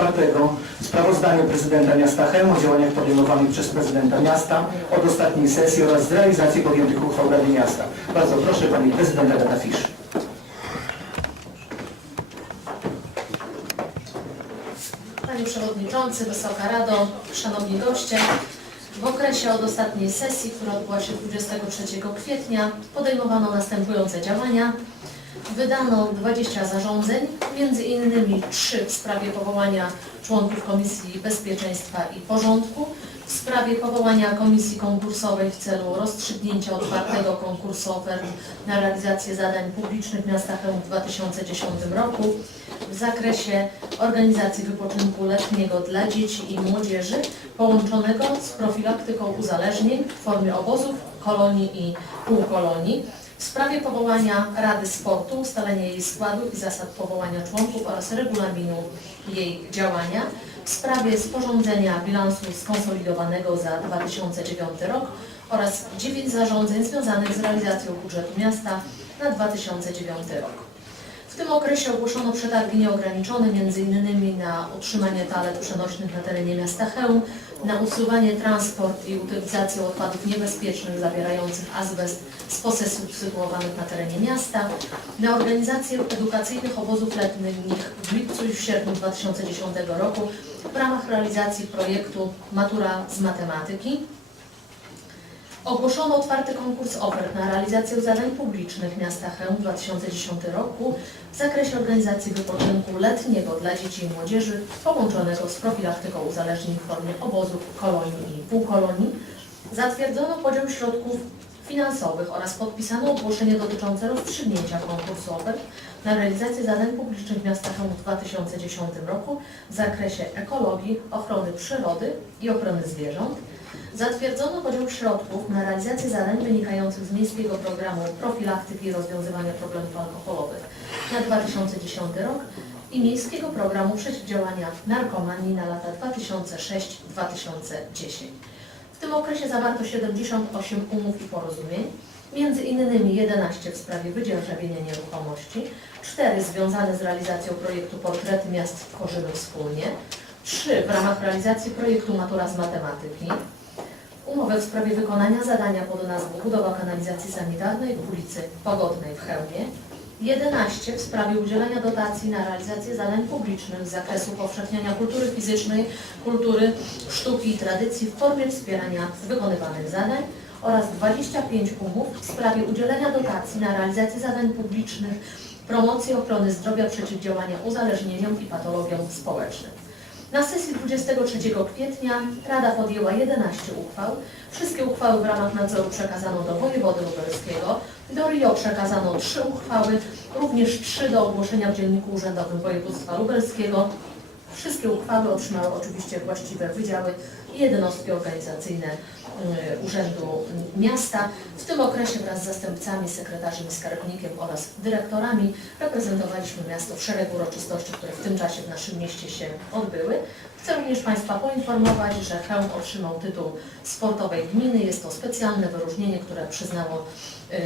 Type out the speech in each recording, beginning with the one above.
Czwartego sprawozdanie prezydenta miasta Chełm o działaniach podejmowanych przez prezydenta miasta od ostatniej sesji oraz z realizacji podjętych uchwał Rady Miasta. Bardzo proszę pani prezydent Agata Fisz. Panie Przewodniczący, Wysoka Rado, Szanowni Goście, w okresie od ostatniej sesji, która odbyła się 23 kwietnia, podejmowano następujące działania. Wydano 20 zarządzeń, między innymi 3 w sprawie powołania członków Komisji Bezpieczeństwa i Porządku, w sprawie powołania komisji konkursowej w celu rozstrzygnięcia otwartego konkursu ofert na realizację zadań publicznych miasta Chełm w 2010 roku w zakresie organizacji wypoczynku letniego dla dzieci i młodzieży połączonego z profilaktyką uzależnień w formie obozów, kolonii i półkolonii, w sprawie powołania Rady Sportu, ustalenia jej składu i zasad powołania członków oraz regulaminu jej działania, w sprawie sporządzenia bilansu skonsolidowanego za 2009 rok oraz dziewięć zarządzeń związanych z realizacją budżetu miasta na 2009 rok. W tym okresie ogłoszono przetargi nieograniczone, m.in. na utrzymanie toalet przenośnych na terenie miasta Chełm, na usuwanie, transport i utylizację odpadów niebezpiecznych zawierających azbest z posesji sytuowanych na terenie miasta, na organizację edukacyjnych obozów letnich w lipcu i w sierpniu 2010 roku w ramach realizacji projektu Matura z matematyki, Ogłoszono otwarty konkurs ofert na realizację zadań publicznych miasta Chełm w 2010 roku w zakresie organizacji wypoczynku letniego dla dzieci i młodzieży połączonego z profilaktyką uzależnień w formie obozów, kolonii i półkolonii. Zatwierdzono podział środków finansowych oraz podpisano ogłoszenie dotyczące rozstrzygnięcia konkursu ofert na realizację zadań publicznych miasta w 2010 roku w zakresie ekologii, ochrony przyrody i ochrony zwierząt. Zatwierdzono podział środków na realizację zadań wynikających z Miejskiego Programu Profilaktyki i Rozwiązywania Problemów Alkoholowych na 2010 rok i Miejskiego Programu Przeciwdziałania Narkomanii na lata 2006-2010. W tym okresie zawarto 78 umów i porozumień, między innymi 11 w sprawie wydzierżawienia nieruchomości, 4 związane z realizacją projektu Portrety Miast Tworzymy Wspólnie, 3 w ramach realizacji projektu Matura z Matematyki, umowę w sprawie wykonania zadania pod nazwą Budowa kanalizacji sanitarnej w ulicy Pogodnej w Chełmie, 11 w sprawie udzielenia dotacji na realizację zadań publicznych z zakresu powszechniania kultury fizycznej, kultury, sztuki i tradycji w formie wspierania wykonywanych zadań oraz 25 umów w sprawie udzielenia dotacji na realizację zadań publicznych, promocji ochrony zdrowia, przeciwdziałania uzależnieniom i patologiom społecznym. Na sesji 23 kwietnia Rada podjęła 11 uchwał. Wszystkie uchwały w ramach nadzoru przekazano do wojewody lubelskiego. Do RIO przekazano 3 uchwały, również 3 do ogłoszenia w Dzienniku Urzędowym Województwa Lubelskiego. Wszystkie uchwały otrzymały oczywiście właściwe wydziały i jednostki organizacyjne y, Urzędu Miasta. W tym okresie wraz z zastępcami, sekretarzem i skarbnikiem oraz dyrektorami reprezentowaliśmy miasto w szeregu uroczystości, które w tym czasie w naszym mieście się odbyły. Chcę również Państwa poinformować, że Chełm otrzymał tytuł sportowej gminy. Jest to specjalne wyróżnienie, które przyznało y, y,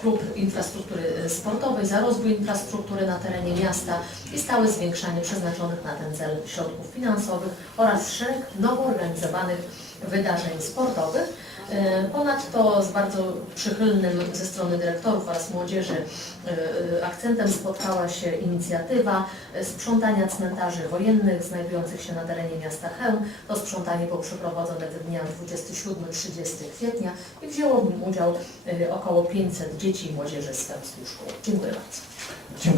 Klub Infrastruktury Sportowej za rozwój infrastruktury na terenie miasta i stałe zwiększanie przeznaczonych na ten cel środków finansowych oraz szereg nowo organizowanych wydarzeń sportowych. E, Ponadto z bardzo przychylnym ze strony dyrektorów oraz młodzieży e, akcentem spotkała się inicjatywa e, sprzątania cmentarzy wojennych znajdujących się na terenie miasta Chełm. To sprzątanie było przeprowadzone w dniach 27-30 kwietnia i wzięło w nim udział około 500 dzieci i młodzieży z Chełmskiej Szkoły. Dziękuję bardzo.